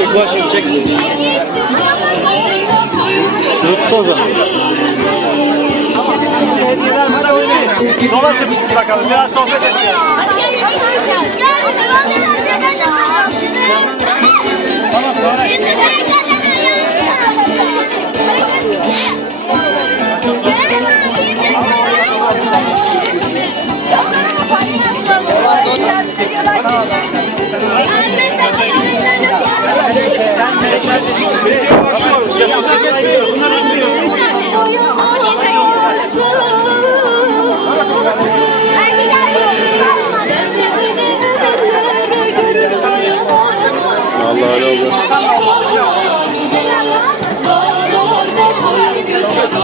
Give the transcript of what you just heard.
Çek başını çek. Şunu o zaman. Dolaşın bakalım biraz sohbet edelim. Allah öyle.